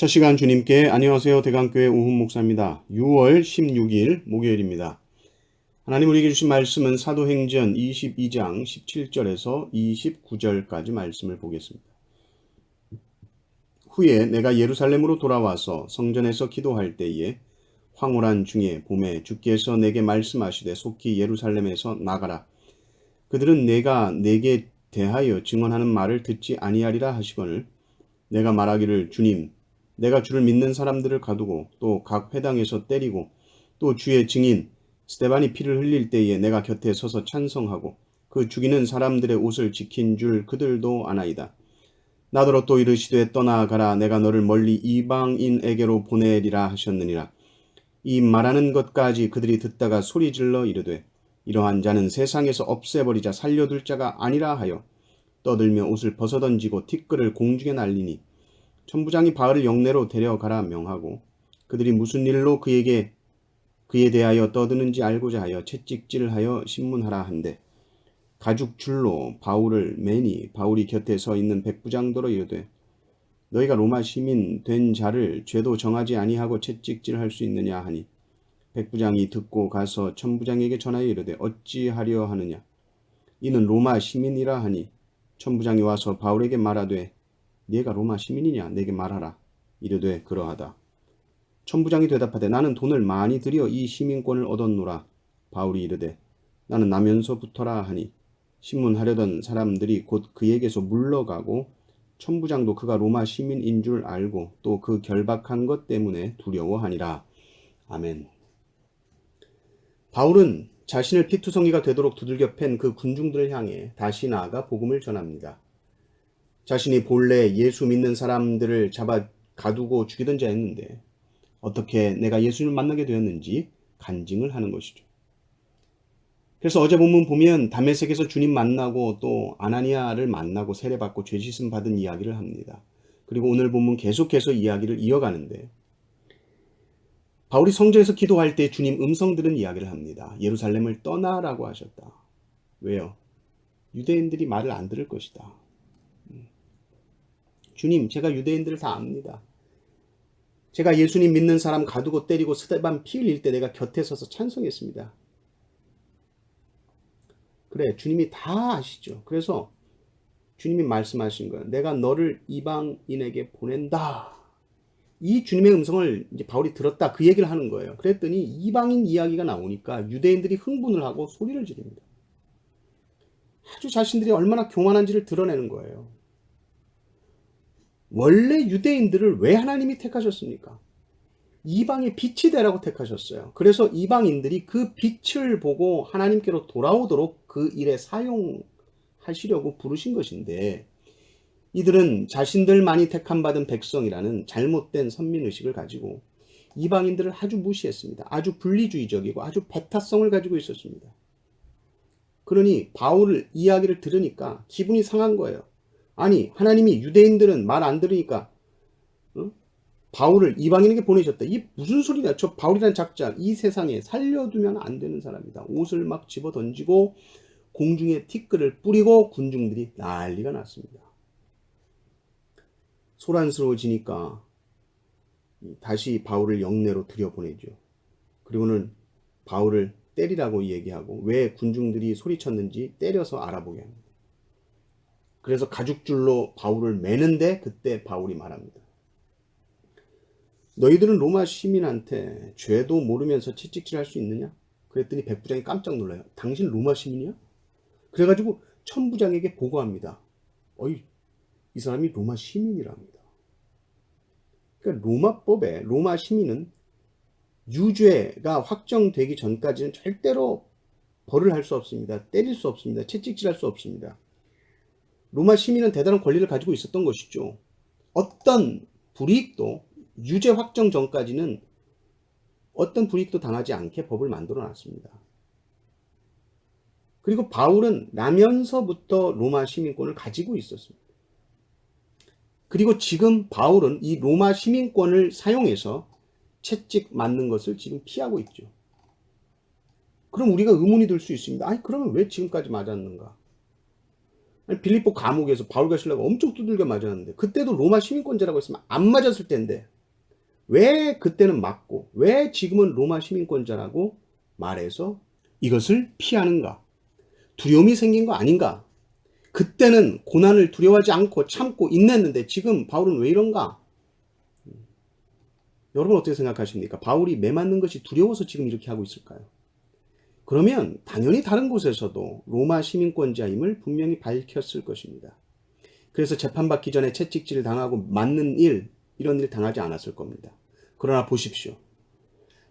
첫 시간 주님께 안녕하세요. 대강교회 오훈 목사입니다. 6월 16일 목요일입니다. 하나님 우리에게 주신 말씀은 사도행전 22장 17절에서 29절까지 말씀을 보겠습니다. 후에 내가 예루살렘으로 돌아와서 성전에서 기도할 때에 황홀한 중에 봄에 주께서 내게 말씀하시되 속히 예루살렘에서 나가라. 그들은 내가 내게 대하여 증언하는 말을 듣지 아니하리라 하시거늘 내가 말하기를 주님 내가 주를 믿는 사람들을 가두고 또 각 회당에서 때리고 또 주의 증인 스데반이 피를 흘릴 때에 내가 곁에 서서 찬성하고 그 죽이는 사람들의 옷을 지킨 줄 그들도 아나이다. 나더러 또 이르시되 떠나가라 내가 너를 멀리 이방인에게로 보내리라 하셨느니라. 이 말하는 것까지 그들이 듣다가 소리질러 이르되 이러한 자는 세상에서 없애버리자 살려둘 자가 아니라 하여 떠들며 옷을 벗어던지고 티끌을 공중에 날리니 천부장이 바울을 영내로 데려가라 명하고 그들이 무슨 일로 그에 대하여 떠드는지 알고자 하여 채찍질하여 신문하라 한데 가죽줄로 바울을 매니 바울이 곁에 서 있는 백부장더러 이르되 너희가 로마 시민 된 자를 죄도 정하지 아니하고 채찍질할 수 있느냐 하니 백부장이 듣고 가서 천부장에게 전하여 이르되 어찌하려 하느냐 이는 로마 시민이라 하니 천부장이 와서 바울에게 말하되 네가 로마 시민이냐 내게 말하라. 이르되 그러하다. 천부장이 대답하되 나는 돈을 많이 들여 이 시민권을 얻었노라. 바울이 이르되 나는 나면서부터라 하니 신문하려던 사람들이 곧 그에게서 물러가고 천부장도 그가 로마 시민인 줄 알고 또 그 결박한 것 때문에 두려워하니라. 아멘. 바울은 자신을 피투성이가 되도록 두들겨 팬 그 군중들을 향해 다시 나아가 복음을 전합니다. 자신이 본래 예수 믿는 사람들을 잡아 가두고 죽이던 자였는데 어떻게 내가 예수님을 만나게 되었는지 간증을 하는 것이죠. 그래서 어제 본문 보면 다메섹에서 주님 만나고 또 아나니아를 만나고 세례받고 죄짓음 받은 이야기를 합니다. 그리고 오늘 본문 계속해서 이야기를 이어가는데 바울이 성전에서 기도할 때 주님 음성 들은 이야기를 합니다. 예루살렘을 떠나라고 하셨다. 왜요? 유대인들이 말을 안 들을 것이다. 주님, 제가 유대인들을 다 압니다. 제가 예수님 믿는 사람 가두고 때리고 스데반 피 흘릴 때 내가 곁에 서서 찬송했습니다. 그래, 주님이 다 아시죠. 그래서 주님이 말씀하신 거예요. 내가 너를 이방인에게 보낸다. 이 주님의 음성을 이제 바울이 들었다. 그 얘기를 하는 거예요. 그랬더니 이방인 이야기가 나오니까 유대인들이 흥분을 하고 소리를 지릅니다. 아주 자신들이 얼마나 교만한지를 드러내는 거예요. 원래 유대인들을 왜 하나님이 택하셨습니까? 이방의 빛이 되라고 택하셨어요. 그래서 이방인들이 그 빛을 보고 하나님께로 돌아오도록 그 일에 사용하시려고 부르신 것인데 이들은 자신들만이 택함받은 백성이라는 잘못된 선민의식을 가지고 이방인들을 아주 무시했습니다. 아주 분리주의적이고 아주 배타성을 가지고 있었습니다. 그러니 바울 이야기를 들으니까 기분이 상한 거예요. 아니 하나님이 유대인들은 말 안 들으니까 바울을 이방인에게 보내셨다. 이게 무슨 소리냐. 저 바울이라는 작자 이 세상에 살려두면 안 되는 사람이다. 옷을 막 집어 던지고 공중에 티끌을 뿌리고 군중들이 난리가 났습니다. 소란스러워지니까 다시 바울을 영내로 들여보내죠. 그리고는 바울을 때리라고 얘기하고 왜 군중들이 소리쳤는지 때려서 알아보게 합니다. 그래서 가죽줄로 바울을 매는데 그때 바울이 말합니다. 너희들은 로마 시민한테 죄도 모르면서 채찍질할 수 있느냐? 그랬더니 백부장이 깜짝 놀라요. 당신 로마 시민이야? 그래가지고 천부장에게 보고합니다. 이 사람이 로마 시민이랍니다. 그러니까 로마법에 로마 시민은 유죄가 확정되기 전까지는 절대로 벌을 할 수 없습니다. 때릴 수 없습니다. 채찍질할 수 없습니다. 로마 시민은 대단한 권리를 가지고 있었던 것이죠. 어떤 불이익도 유죄 확정 전까지는 어떤 불이익도 당하지 않게 법을 만들어 놨습니다. 그리고 바울은 나면서부터 로마 시민권을 가지고 있었습니다. 그리고 지금 바울은 이 로마 시민권을 사용해서 채찍 맞는 것을 지금 피하고 있죠. 그럼 우리가 의문이 들 수 있습니다. 아니 그러면 왜 지금까지 맞았는가? 아니, 빌립보 감옥에서 바울과 실라가 엄청 두들겨 맞았는데 그때도 로마 시민권자라고 했으면 안 맞았을 텐데 왜 그때는 맞고 왜 지금은 로마 시민권자라고 말해서 이것을 피하는가? 두려움이 생긴 거 아닌가? 그때는 고난을 두려워하지 않고 참고 인냈는데 지금 바울은 왜 이런가? 여러분 어떻게 생각하십니까? 바울이 매 맞는 것이 두려워서 지금 이렇게 하고 있을까요? 그러면 당연히 다른 곳에서도 로마 시민권자임을 분명히 밝혔을 것입니다. 그래서 재판받기 전에 채찍질을 당하고 맞는 이런 일 당하지 않았을 겁니다. 그러나 보십시오.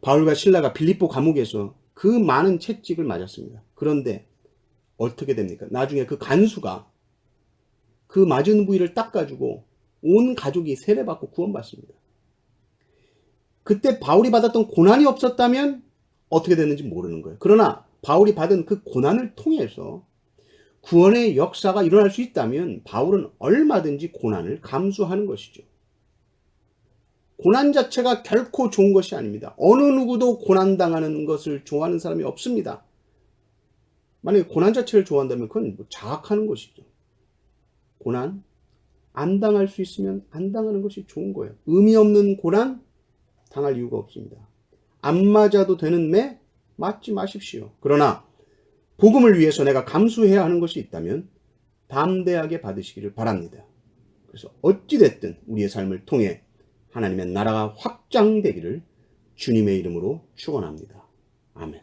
바울과 실라가 빌립보 감옥에서 그 많은 채찍을 맞았습니다. 그런데 어떻게 됩니까? 나중에 그 간수가 그 맞은 부위를 닦아주고 온 가족이 세례받고 구원받습니다. 그때 바울이 받았던 고난이 없었다면 어떻게 됐는지 모르는 거예요. 그러나 바울이 받은 그 고난을 통해서 구원의 역사가 일어날 수 있다면 바울은 얼마든지 고난을 감수하는 것이죠. 고난 자체가 결코 좋은 것이 아닙니다. 어느 누구도 고난당하는 것을 좋아하는 사람이 없습니다. 만약에 고난 자체를 좋아한다면 그건 자학하는 것이죠. 고난 안 당할 수 있으면 안 당하는 것이 좋은 거예요. 의미 없는 고난 당할 이유가 없습니다. 안 맞아도 되는 매 맞지 마십시오. 그러나 복음을 위해서 내가 감수해야 하는 것이 있다면 담대하게 받으시기를 바랍니다. 그래서 어찌됐든 우리의 삶을 통해 하나님의 나라가 확장되기를 주님의 이름으로 축원합니다. 아멘.